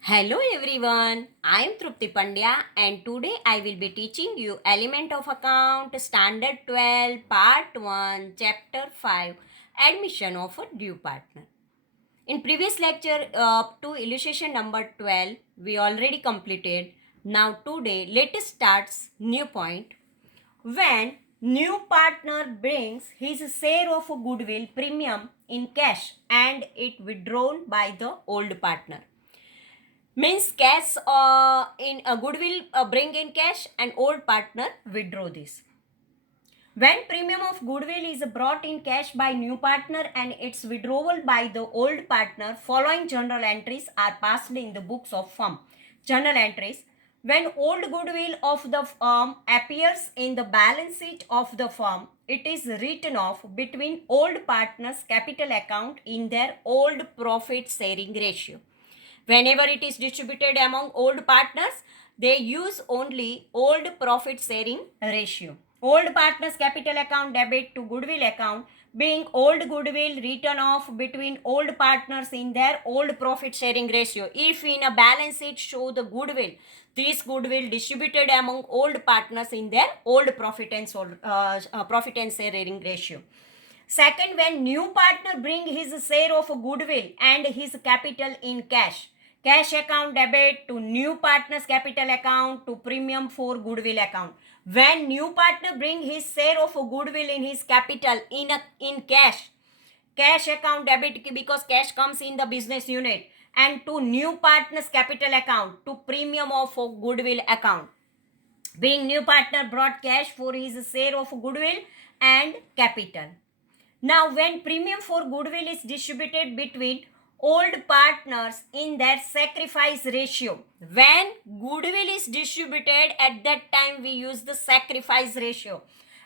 Hello everyone, I am Trupti Pandya and today I will be teaching you Element of Account Standard 12 Part 1 Chapter 5 Admission of a Due Partner. In previous lecture up to illustration number 12 we already completed. Now today let us start new point. When new partner brings his share of goodwill premium in cash and it withdrawn by the old partner, means cash in a goodwill bring in cash and old partner withdraw this. When premium of goodwill is brought in cash by new partner and its withdrawal by the old partner, following journal entries are passed in the books of firm. Journal entries: when old goodwill of the firm appears in the balance sheet of the firm, it is written off between old partners' capital account in their old profit sharing ratio. Whenever it is distributed among old partners, they use only old profit sharing ratio. Old partners capital account debit to goodwill account, being old goodwill written off between old partners in their old profit sharing ratio. If in a balance sheet show the goodwill, this goodwill distributed among old partners in their old profit and sharing ratio. Second, when new partner bring his share of goodwill and his capital in cash, cash account debit to new partner's capital account to premium for goodwill account. When new partner bring his share of goodwill in his capital in cash, cash account debit because cash comes in the business unit, and to new partner's capital account to premium of goodwill account. Being new partner brought cash for his share of goodwill and capital. Now, when premium for goodwill is distributed between old partners in their sacrifice ratio, when goodwill is distributed, at that time we use the sacrifice ratio,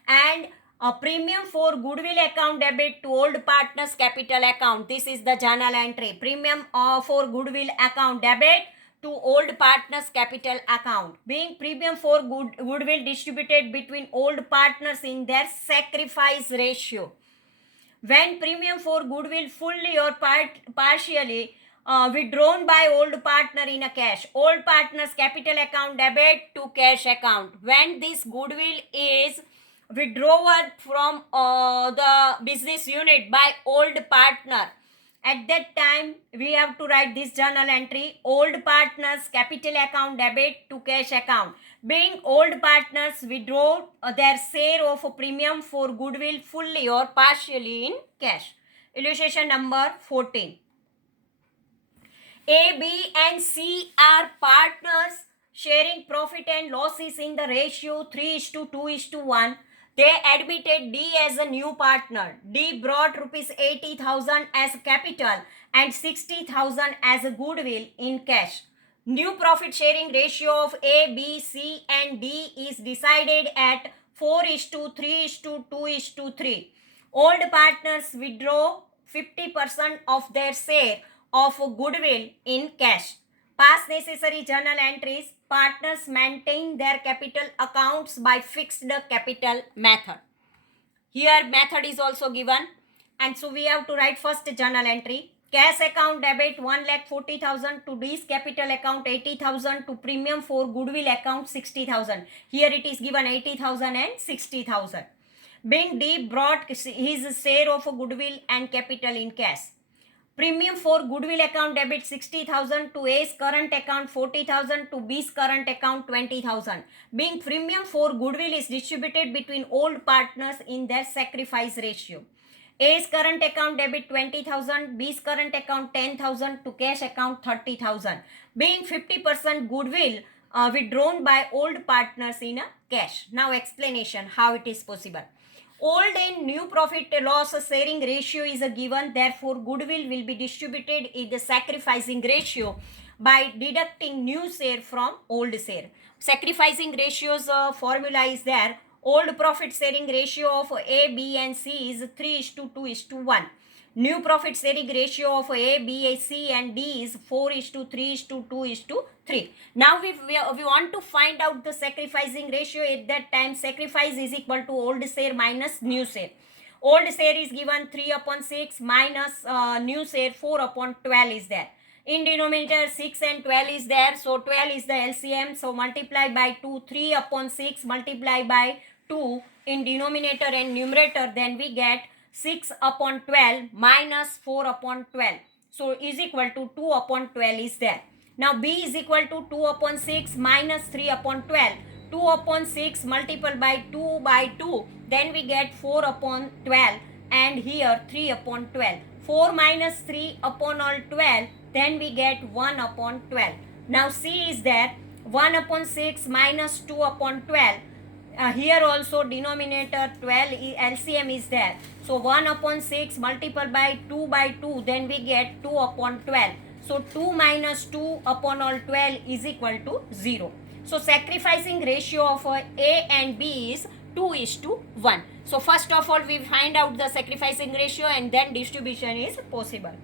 and a premium for goodwill account debit to old partners capital account. This is the journal entry. Premium for goodwill account debit to old partners capital account, being premium for goodwill distributed between old partners in their sacrifice ratio. When premium for goodwill fully or partially withdrawn by old partner in a cash, old partner's capital account debit to cash account. When this goodwill is withdrawn from the business unit by old partner, at that time we have to write this journal entry: old partners capital account debit to cash account, being old partners withdraw their share of a premium for goodwill fully or partially in cash. Illustration number 14. A, B and C are partners sharing profit and losses in the ratio 3:2:1. They admitted D as a new partner. D brought rupees 80,000 as capital and 60,000 as a goodwill in cash. New profit sharing ratio of A, B, C and D is decided at 4:3:2:3. Old partners withdraw 50% of their share of goodwill in cash. Pass necessary journal entries. Partners maintain their capital accounts by fixed capital method. Here method is also given, and so we have to write first journal entry. Cash account debit 1,40,000 to D's capital account 80,000 to premium for goodwill account 60,000. Here it is given 80,000 and 60,000. Being D brought his share of goodwill and capital in cash. Premium for goodwill account debit 60,000 to A's current account 40,000 to B's current account 20,000. Being premium for goodwill is distributed between old partners in their sacrifice ratio. A's current account debit 20,000, B's current account 10,000 to cash account 30,000. Being 50% goodwill withdrawn by old partners in a cash. Now explanation how it is possible. Old and new profit loss sharing ratio is a given, therefore goodwill will be distributed in the sacrificing ratio by deducting new share from old share. Sacrificing ratios formula is there. Old profit sharing ratio of A, B and C is 3:2:1. New profit sharing ratio of A, B, C and D is 4:3:2:3. Now we want to find out the sacrificing ratio. At that time sacrifice is equal to old share minus new share. Old share is given 3/6 minus new share 4/12 is there. In denominator 6 and 12 is there, so 12 is the LCM, so multiply by 2, 3 upon 6 multiply by 2 in denominator and numerator, then we get 6 upon 12 minus 4 upon 12, so is equal to 2 upon 12 is there. Now b is equal to 2 upon 6 minus 3 upon 12, 2 upon 6 multiple by 2 by 2, then we get 4 upon 12, and here 3 upon 12. 4 minus 3 upon all 12, then we get 1 upon 12. Now c is there, 1 upon 6 minus 2 upon 12. Here also denominator 12 LCM is there. So 1 upon 6 multiple by 2 by 2, then we get 2 upon 12. So 2 minus 2 upon all 12 is equal to 0. So sacrificing ratio of A and B is 2:1. So first of all we find out the sacrificing ratio and then distribution is possible.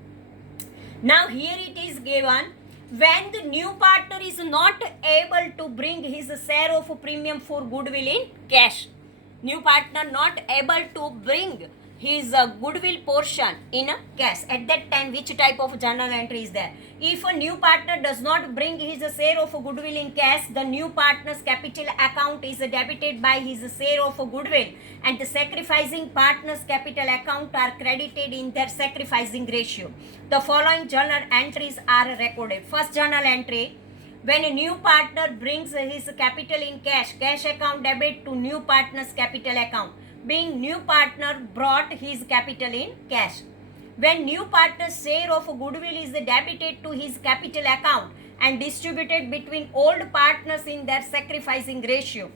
Now here it is given, when the new partner is not able to bring his share of premium for goodwill in cash. New partner not able to bring his goodwill portion in cash. At that time, which type of journal entry is there? If a new partner does not bring his share of goodwill in cash, the new partner's capital account is debited by his share of goodwill, and the sacrificing partner's capital account are credited in their sacrificing ratio. The following journal entries are recorded. First journal entry: when a new partner brings his capital in cash, cash account debit to new partner's capital account, being new partner brought his capital in cash. When new partner's share of goodwill is debited to his capital account and distributed between old partners in their sacrificing ratio,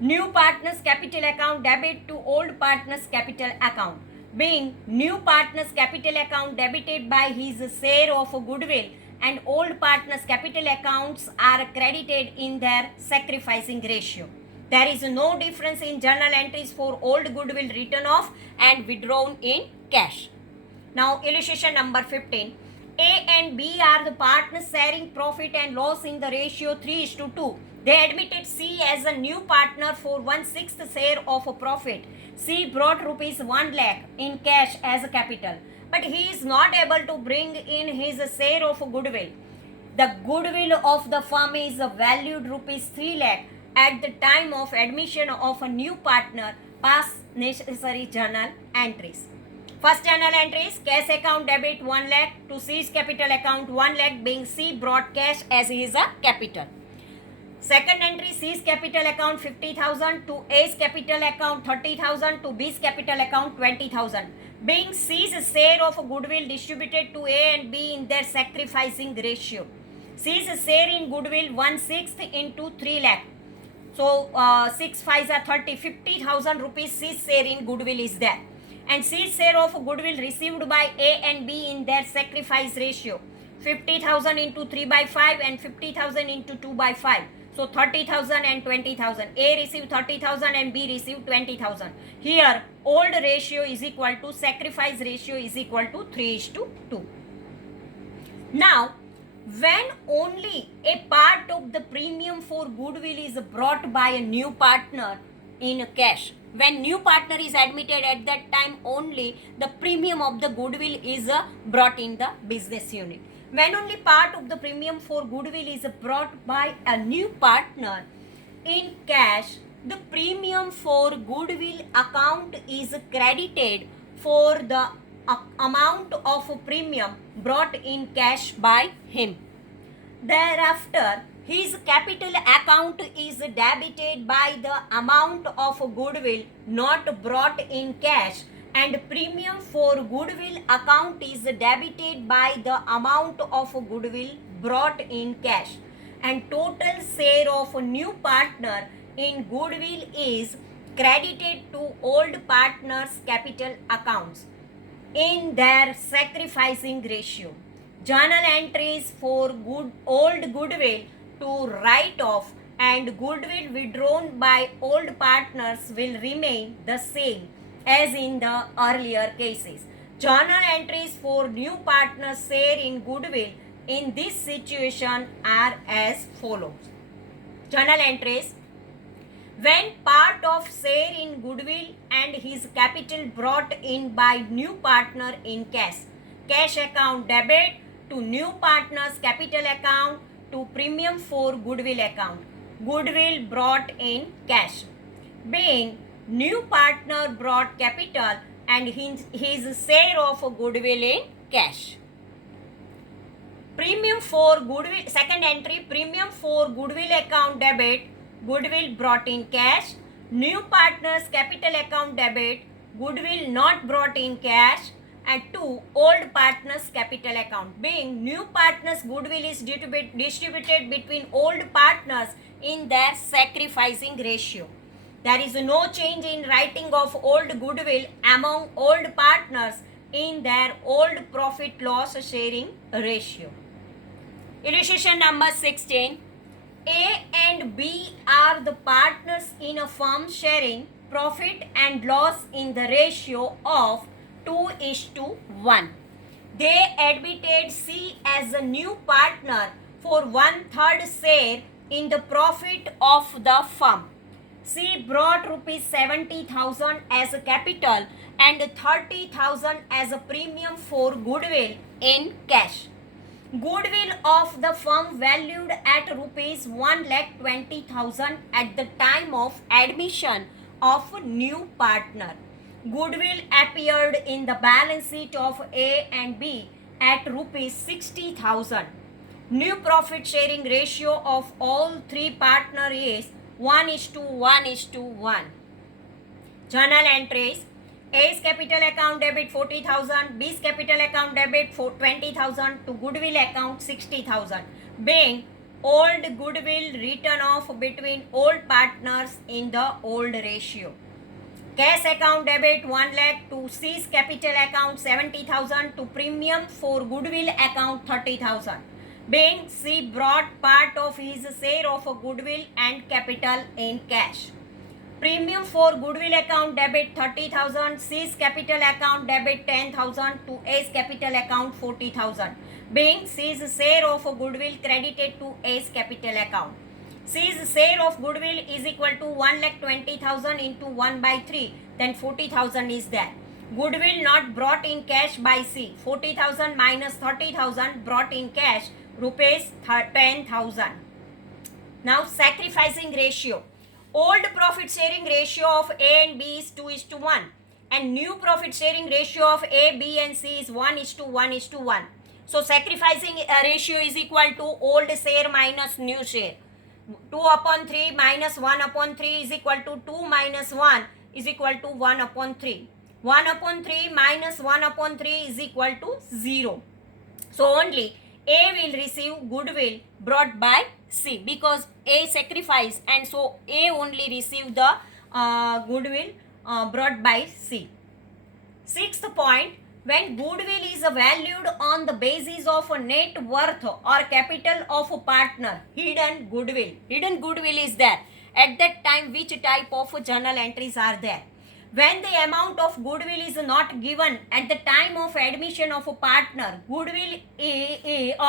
new partner's capital account debit to old partner's capital account, being new partner's capital account debited by his share of goodwill and old partners' capital accounts are credited in their sacrificing ratio. There is no difference in journal entries for old goodwill written off and withdrawn in cash. Now illustration number 15. A and B are the partners sharing profit and loss in the ratio 3:2. They admitted C as a new partner for 1/6 share of a profit. C brought rupees 1 lakh in cash as a capital, but he is not able to bring in his share of goodwill. The goodwill of the firm is valued rupees 3 lakh at the time of admission of a new partner. Pass necessary journal entries. First journal entry is cash account debit 1 lakh to C's capital account 1 lakh, being C brought cash as his capital. Second entry, C's capital account 50,000 to A's capital account 30,000 to B's capital account 20,000, being C's share of goodwill distributed to A and B in their sacrificing ratio. C's share in goodwill 1/6 into 3 lakh. So 6 5s are 30, 50,000 rupees C's share in goodwill is there. And C's share of goodwill received by A and B in their sacrifice ratio, 50,000 into 3 by 5 and 50,000 into 2 by 5. So 30,000 and 20,000. A received 30,000 and B received 20,000. Here old ratio is equal to sacrifice ratio is equal to 3:2. Now when only a part of the premium for goodwill is brought by a new partner in cash, when new partner is admitted, at that time only the premium of the goodwill is brought in the business unit. When only part of the premium for goodwill is brought by a new partner in cash, the premium for goodwill account is credited for the amount of premium brought in cash by him. Thereafter, his capital account is debited by the amount of goodwill not brought in cash, and premium for goodwill account is debited by the amount of goodwill brought in cash, and total share of new partner in goodwill is credited to old partners' capital accounts in their sacrificing ratio. Journal entries for old goodwill to write off and goodwill withdrawn by old partners will remain the same as in the earlier cases. Journal entries for new partners' share in goodwill in this situation are as follows. Journal entries: when part of share in goodwill and his capital brought in by new partner in cash, cash account debit to new partners capital account to premium for goodwill account. Goodwill brought in cash. Being new partner brought capital and his share of goodwill in cash. Premium for goodwill, second entry, premium for goodwill account debit, goodwill brought in cash. New partners capital account debit, goodwill not brought in cash. And 2, old partners capital account. Being new partners goodwill is distributed between old partners in their sacrificing ratio. There is no change in writing of old goodwill among old partners in their old profit loss sharing ratio. Illustration number 16. A and B are the partners in a firm sharing profit and loss in the ratio of 2:1. They admitted C as a new partner for 1/3 share in the profit of the firm. C brought rupees 70,000 as a capital and 30,000 as a premium for goodwill in cash. Goodwill of the firm valued at rupees 1,20,000 at the time of admission of a new partner. Goodwill appeared in the balance sheet of A and B at rupees 60,000. New profit sharing ratio of all three partners is 1:1:1. Journal entries. A's capital account debit 40,000, B's capital account debit for 20,000 to goodwill account 60,000. Being old goodwill written off between old partners in the old ratio. Cash account debit 1 lakh to C's capital account 70,000 to premium for goodwill account 30,000. Being C brought part of his share of a goodwill and capital in cash. Premium for goodwill account debit 30,000, C's capital account debit 10,000 to A's capital account 40,000. Being C's share of a goodwill credited to A's capital account. C's share of goodwill is equal to 1,20,000 into 1/3, then 40,000 is there. Goodwill not brought in cash by C, 40,000 minus 30,000 brought in cash, rupees 10,000. Now sacrificing ratio. Old profit sharing ratio of A and B is 2:1 and new profit sharing ratio of A, B and C is 1:1:1. So sacrificing ratio is equal to old share minus new share. 2/3 minus 1/3 is equal to 2 minus 1 is equal to 1/3. 1/3 minus 1/3 is equal to 0. So only A will receive goodwill brought by C because A sacrificed and so A only received the goodwill brought by C. Sixth point, when goodwill is valued on the basis of a net worth or capital of a partner, hidden goodwill is there. At that time, which type of journal entries are there? When the amount of goodwill is not given at the time of admission of a partner, goodwill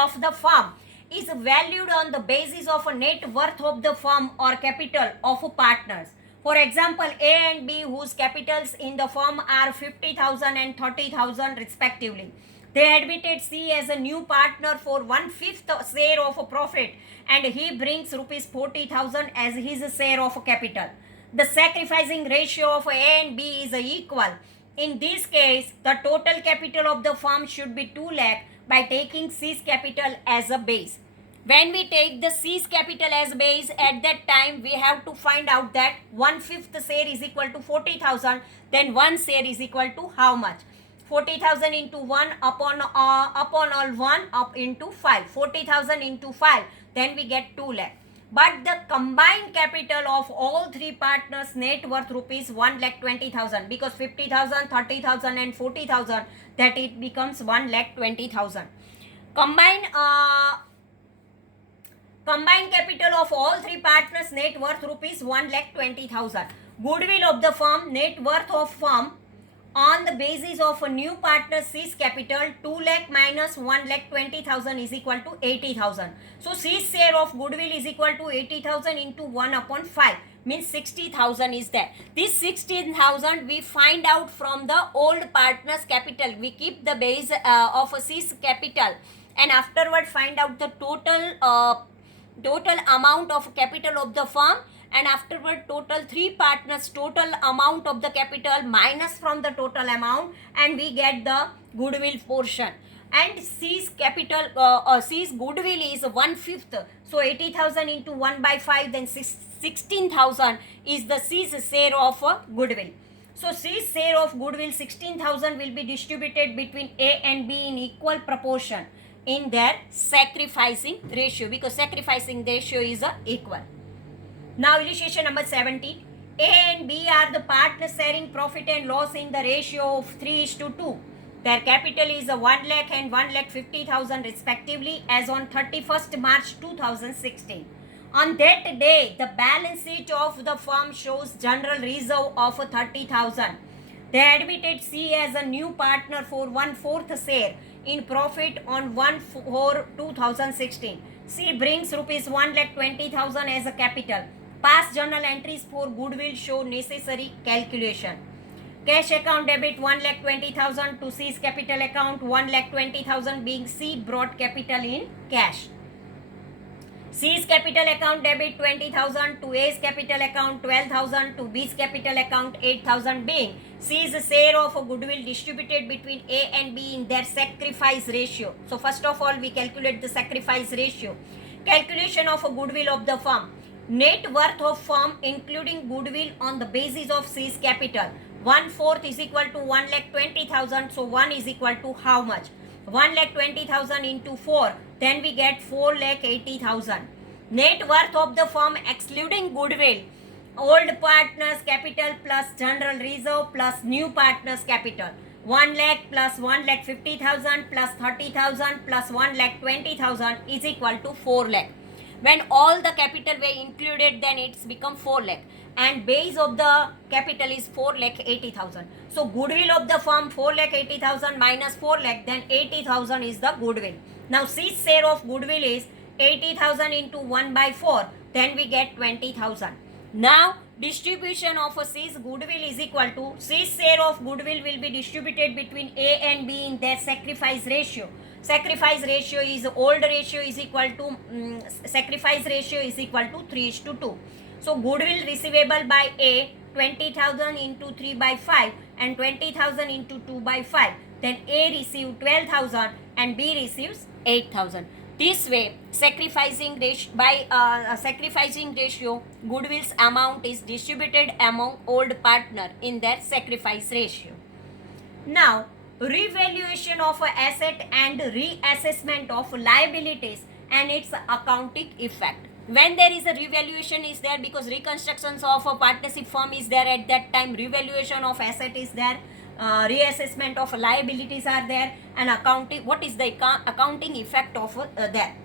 of the firm is valued on the basis of a net worth of the firm or capital of partners. For example, A and B, whose capitals in the firm are 50,000 and 30,000 respectively. They admitted C as a new partner for 1/5 share of a profit and he brings rupees 40,000 as his share of capital. The sacrificing ratio of A and B is equal. In this case, the total capital of the firm should be 2 lakh by taking C's capital as a base. When we take the C's capital as base, at that time we have to find out that 1/5 share is equal to 40,000. Then 1 share is equal to how much? 40,000 into 1 upon all 1 up into 5. 40,000 into 5. Then we get 2 lakh. But the combined capital of all three partners net worth rupees 1,20,000 because 50,000, 30,000 and 40,000, that it becomes 1,20,000. Combined capital of all three partners net worth rupees 1,20,000. Goodwill of the firm, net worth of firm on the basis of a new partner C's capital 2 lakh minus 1,20,000 is equal to 80,000. So C's share of goodwill is equal to 80,000 into 1/5 means 60,000 is there. This 16,000 we find out from the old partner's capital. We keep the base of C's capital and afterward find out the total amount of capital of the firm, and afterward total three partners total amount of the capital minus from the total amount, and we get the goodwill portion. And C's capital C's goodwill is 1/5, so 80,000 into 1 by 5, then 16,000 is the C's share of goodwill. So C's share of goodwill 16,000 will be distributed between A and B in equal proportion in their sacrificing ratio, because sacrificing ratio is equal. Now illustration number 17. A and B are the partners sharing profit and loss in the ratio of 3:2. Their capital is 1 lakh and 1,50,000 respectively as on 31st March 2016. On that day, the balance sheet of the firm shows general reserve of 30,000. They admitted C as a new partner for 1/4 share in profit on 1/4/2016. C brings rupees 1,20,000 as a capital. Past journal entries for goodwill show necessary calculation. Cash account debit 1,20,000 to C's capital account, 1,20,000 being C brought capital in cash. C's capital account debit 20,000 to A's capital account, 12,000 to B's capital account, 8,000 being C's share of a goodwill distributed between A and B in their sacrifice ratio. So first of all, we calculate the sacrifice ratio. Calculation of a goodwill of the firm. Net worth of firm including goodwill on the basis of C's capital. 1/4 is equal to 1,20,000. So 1 is equal to how much? 1,20,000 into 4. Then we get 4,80,000. Net worth of the firm excluding goodwill. Old partners capital plus general reserve plus new partners capital. 1 lakh plus 1,50,000 plus 30,000 plus 1,20,000 is equal to 4 lakh. When all the capital were included, then it's become 4 lakh. And base of the capital is 4,80,000. So goodwill of the firm 4,80,000 minus 4 lakh, then 80,000 is the goodwill. Now C's share of goodwill is 80,000 into 1 by 4, then we get 20,000. Now distribution of a C's goodwill is equal to C's share of goodwill will be distributed between A and B in their sacrifice ratio. Sacrifice ratio is old ratio is equal to sacrifice ratio is equal to 3:2. So goodwill receivable by A 20,000 into 3 by 5 and 20,000 into 2 by 5. Then A receives 12,000 and B receives 8,000. This way, sacrificing ratio, goodwill's amount is distributed among old partner in their sacrifice ratio. Now, revaluation of an asset and reassessment of liabilities and its accounting effect. When there is a revaluation is there, because reconstructions of a partnership firm is there at that time, revaluation of asset is there, reassessment of liabilities are there, and accounting, what is the accounting effect of that.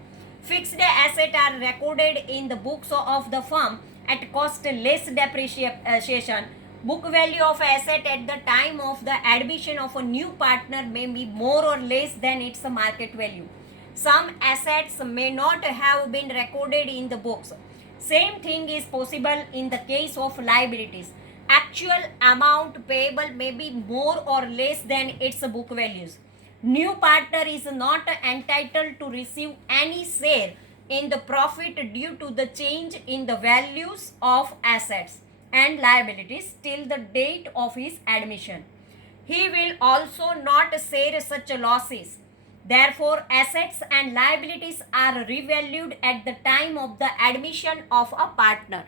Fixed asset are recorded in the books of the firm at cost less depreciation. Book value of asset at the time of the admission of a new partner may be more or less than its market value. Some assets may not have been recorded in the books. Same thing is possible in the case of liabilities. Actual amount payable may be more or less than its book values. New partner is not entitled to receive any share in the profit due to the change in the values of assets and liabilities till the date of his admission. He will also not share such losses. Therefore, assets and liabilities are revalued at the time of the admission of a partner.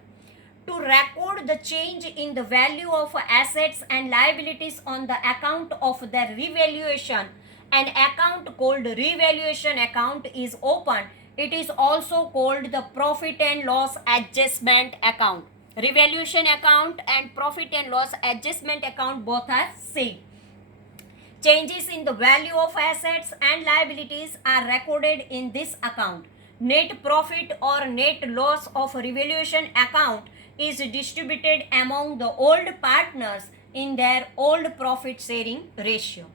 To record the change in the value of assets and liabilities on the account of their revaluation, an account called revaluation account is opened. It is also called the profit and loss adjustment account. Revaluation account and profit and loss adjustment account both are same. Changes in the value of assets and liabilities are recorded in this account. Net profit or net loss of revaluation account is distributed among the old partners in their old profit sharing ratio.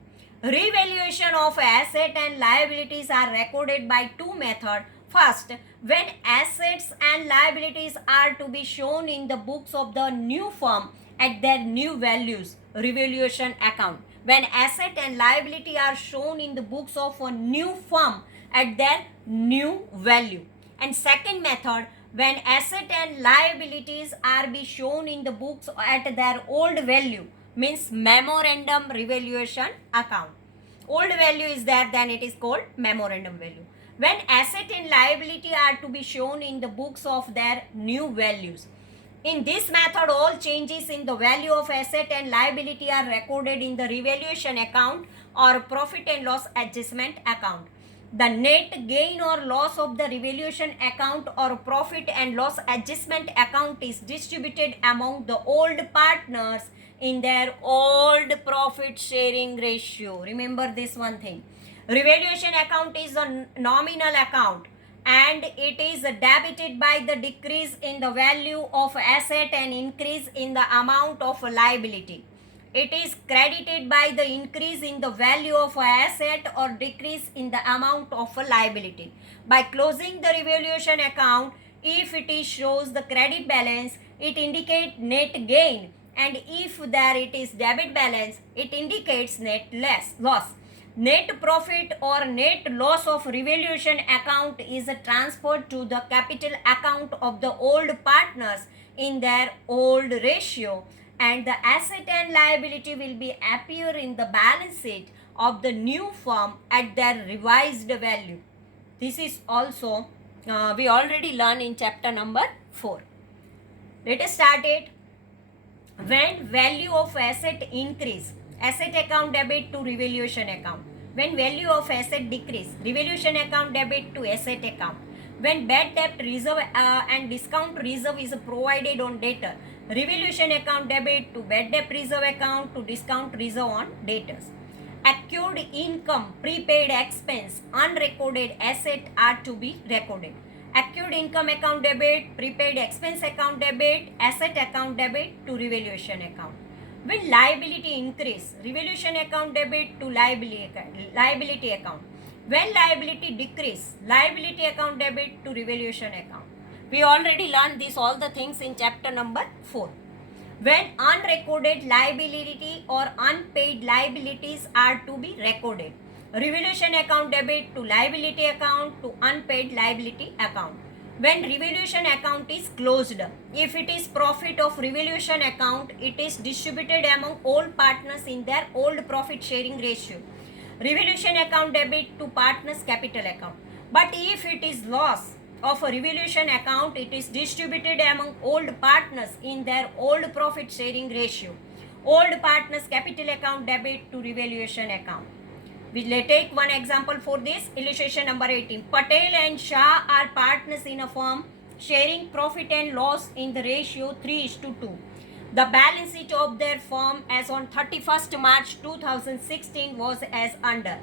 Revaluation of asset and liabilities are recorded by two methods. First, when assets and liabilities are to be shown in the books of the new firm at their new values, revaluation account. When asset and liability are shown in the books of a new firm at their new value. And second method, when asset and liabilities are be shown in the books at their old value, means memorandum revaluation account. Old value is there, then it is called memorandum value. When asset and liability are to be shown in the books of their new values. In this method, all changes in the value of asset and liability are recorded in the revaluation account or profit and loss adjustment account. The net gain or loss of the revaluation account or profit and loss adjustment account is distributed among the old partners in their old profit sharing ratio. Remember this one thing. Revaluation account is a nominal account and it is debited by the decrease in the value of asset and increase in the amount of liability. It is credited by the increase in the value of a asset or decrease in the amount of a liability. By closing the revaluation account, if it is shows the credit balance, it indicates net gain, and if there it is debit balance, it indicates net loss. Net profit or net loss of revaluation account is transferred to the capital account of the old partners in their old ratio, and the asset and liability will be appear in the balance sheet of the new firm at their revised value. This is also we already learned in chapter number 4. Let us start it. When value of asset increase, asset account debit to revaluation account. When value of asset decrease, revaluation account debit to asset account. When bad debt reserve and discount reserve is provided on debtor, revaluation account debit to bad debt reserve account to discount reserve on debtors. Accrued income, prepaid expense, unrecorded asset are to be recorded. Accrued income account debit, prepaid expense account debit, asset account debit to revaluation account. When liability increase, revaluation account debit to liability account. When liability decrease, liability account debit to revaluation account. We already learned this all the things in chapter number 4. When unrecorded liability or unpaid liabilities are to be recorded, revaluation account debit to liability account to unpaid liability account. When revaluation account is closed, if it is profit of revaluation account, it is distributed among all partners in their old profit sharing ratio. Revaluation account debit to partners capital account. But if it is loss of a revaluation account, it is distributed among old partners in their old profit sharing ratio. Old partners capital account debit to revaluation account. We will take one example for this. Illustration number 18. Patel and Shah are partners in a firm sharing profit and loss in the ratio 3:2. The balance sheet of their firm as on 31st March 2016 was as under.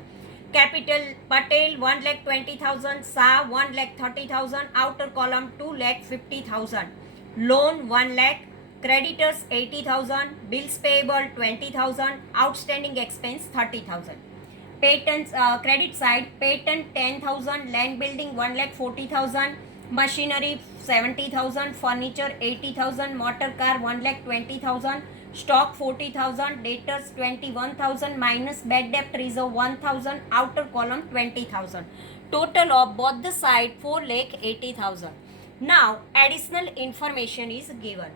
Capital Patel 1,20,000, Shah 1,30,000, outer column 2,50,000. Loan 1 lakh, creditors 80,000, bills payable 20,000, outstanding expense 30,000. Patents credit side, patent 10,000, land building 1,40,000, machinery 70,000, furniture 80,000, motor car 1,20,000, stock 40,000, debtors 21,000 minus bad debt reserve 1,000, outer column 20,000. Total of both the side 4,80,000. Now additional information is given.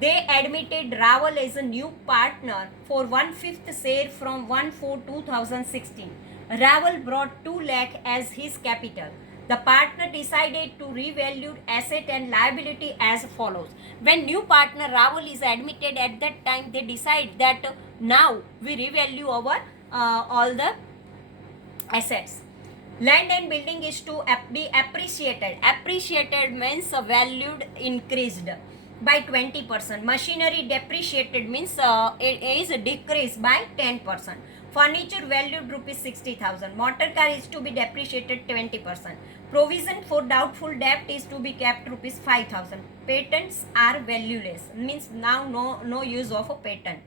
They admitted Raval as a new partner for 1/5 share from 1/4/2016. Raval brought 2 lakh as his capital. The partner decided to revalue asset and liability as follows. When new partner Raval is admitted, at that time they decide that now we revalue our all the assets. Land and building is to be appreciated. Appreciated means valued increased by 20%. Machinery depreciated means it is decreased by 10%. Furniture valued rupees 60,000. Motor car is to be depreciated 20%. Provision for doubtful debt is to be kept rupees 5,000. Patents are valueless, means now no use of a patent.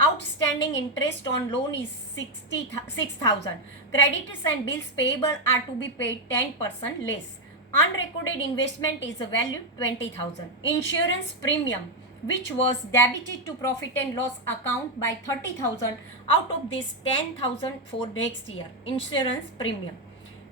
Outstanding interest on loan is 6,000. Creditors and bills payable are to be paid 10% less. Unrecorded investment is a value 20,000. Insurance premium, which was debited to profit and loss account by 30,000, out of this 10,000 for next year. Insurance premium.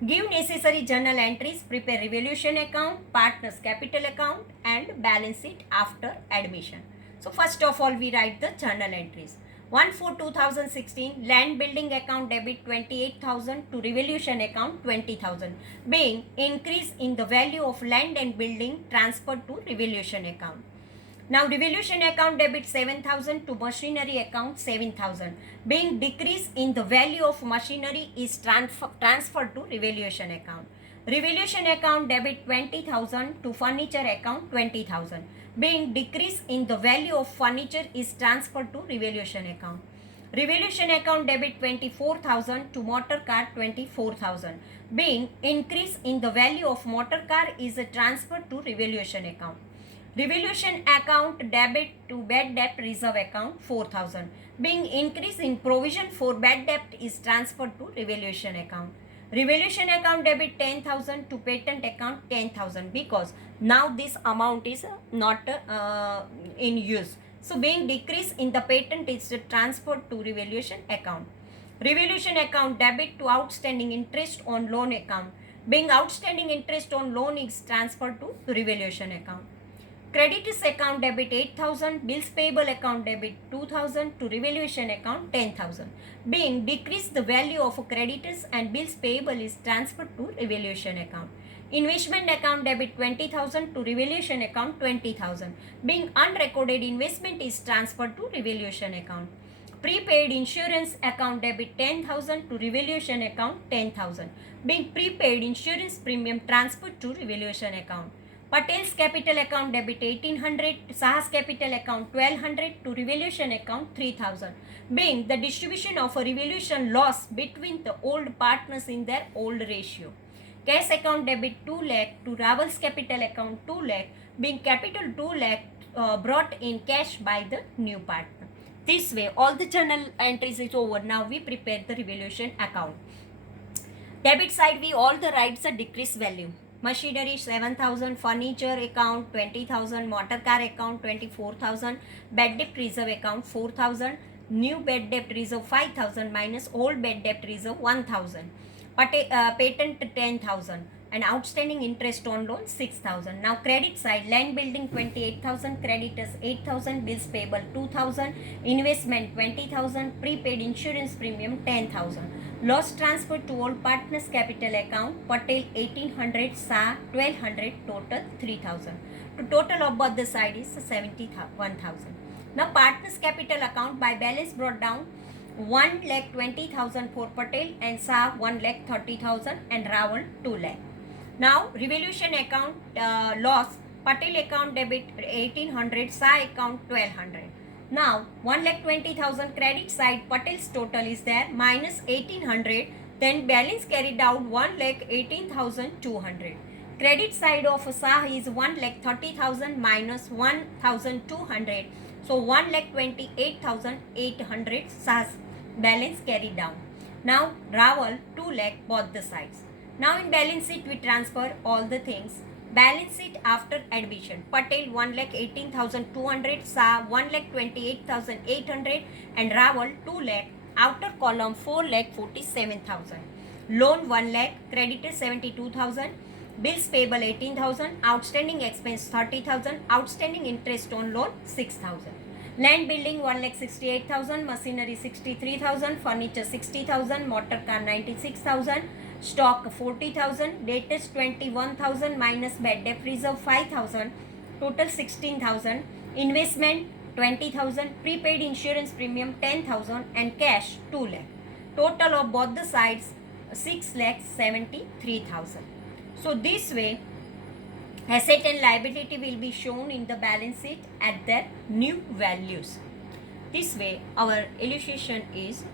Give necessary journal entries, prepare revaluation account, partners capital account and balance sheet after admission. So first of all we write the journal entries. 1/4/2016 land building account debit 28,000 to revaluation account 20,000, being increase in the value of land and building transferred to revaluation account. Now revaluation account debit 7,000 to machinery account 7,000, being decrease in the value of machinery is transferred to revaluation account. Revaluation account debit 20,000 to furniture account 20,000, being decrease in the value of furniture is transferred to revaluation account. Revaluation account debit 24,000 to motor car 24,000, being increase in the value of motor car is transferred to revaluation account. Revaluation account debit to bad debt reserve account 4,000, being increase in provision for bad debt is transferred to revaluation account. Revaluation account debit 10,000 to patent account 10,000, because now this amount is not in use. So being decrease in the patent is transferred to revaluation account. Revaluation account debit to outstanding interest on loan account, being outstanding interest on loan is transferred to revaluation account. Creditors account debit 8,000, bills payable account debit 2,000 to revaluation account 10,000, being decrease the value of creditors and bills payable is transferred to revaluation account. Investment account debit 20,000 to revaluation account 20,000, being unrecorded investment is transferred to revaluation account. Prepaid insurance account debit 10,000 to revaluation account 10,000, being prepaid insurance premium transferred to revaluation account. Patel's capital account debit 1800, Saha's capital account 1200 to revaluation account 3000, being the distribution of a revaluation loss between the old partners in their old ratio. Cash account debit 2 lakh to Raval's capital account 2 lakh, being capital 2 lakh brought in cash by the new partner. This way all the journal entries is over. Now we prepare the revaluation account. Debit side we all the writes a decrease value. Machinery 7,000, furniture account 20,000, motor car account 24,000, bad debt reserve account 4,000, new bad debt reserve 5,000 minus old bad debt reserve 1,000, patent 10,000 and outstanding interest on loan 6,000. Now credit side land building 28,000, creditors 8,000, bills payable 2,000, investment 20,000, prepaid insurance premium 10,000. Loss transferred to all partners capital account Patel 1800, Sa 1200, total 3000. To total of both the side is 71,000. Now partners capital account by balance brought down 1,20,000 for Patel and Sa 1,30,000 and Rawal 2 lakh. Now revaluation account loss, Patel account debit 1800, Sa account 1200. Now 1,20,000 credit side Patel's total is there minus 1800, then balance carried out 1,18,200. Credit side of Sah is 1,30,000 minus 1,200, so 1,28,800 Sah's balance carried down. Now Rawal 2 lakh both the sides. Now in balance sheet we transfer all the things. Balance sheet after admission. Patel 1,18,200, Sa 1,28,800 and Rawal 2 lakh. Outer column 4,47,000. Loan 1 lakh, creditor 72,000, bills payable 18,000, outstanding expense 30,000, outstanding interest on loan 6,000. Land building 1,68,000, machinery 63,000, furniture 60,000, motor car 96,000, stock 40,000, debtors 21,000 minus bad debt reserve 5,000, total 16,000, investment 20,000, prepaid insurance premium 10,000 and cash 2 lakh. Total of both the sides 6,73,000. So this way asset and liability will be shown in the balance sheet at their new values. This way our illustration is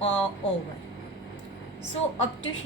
over. So up to here.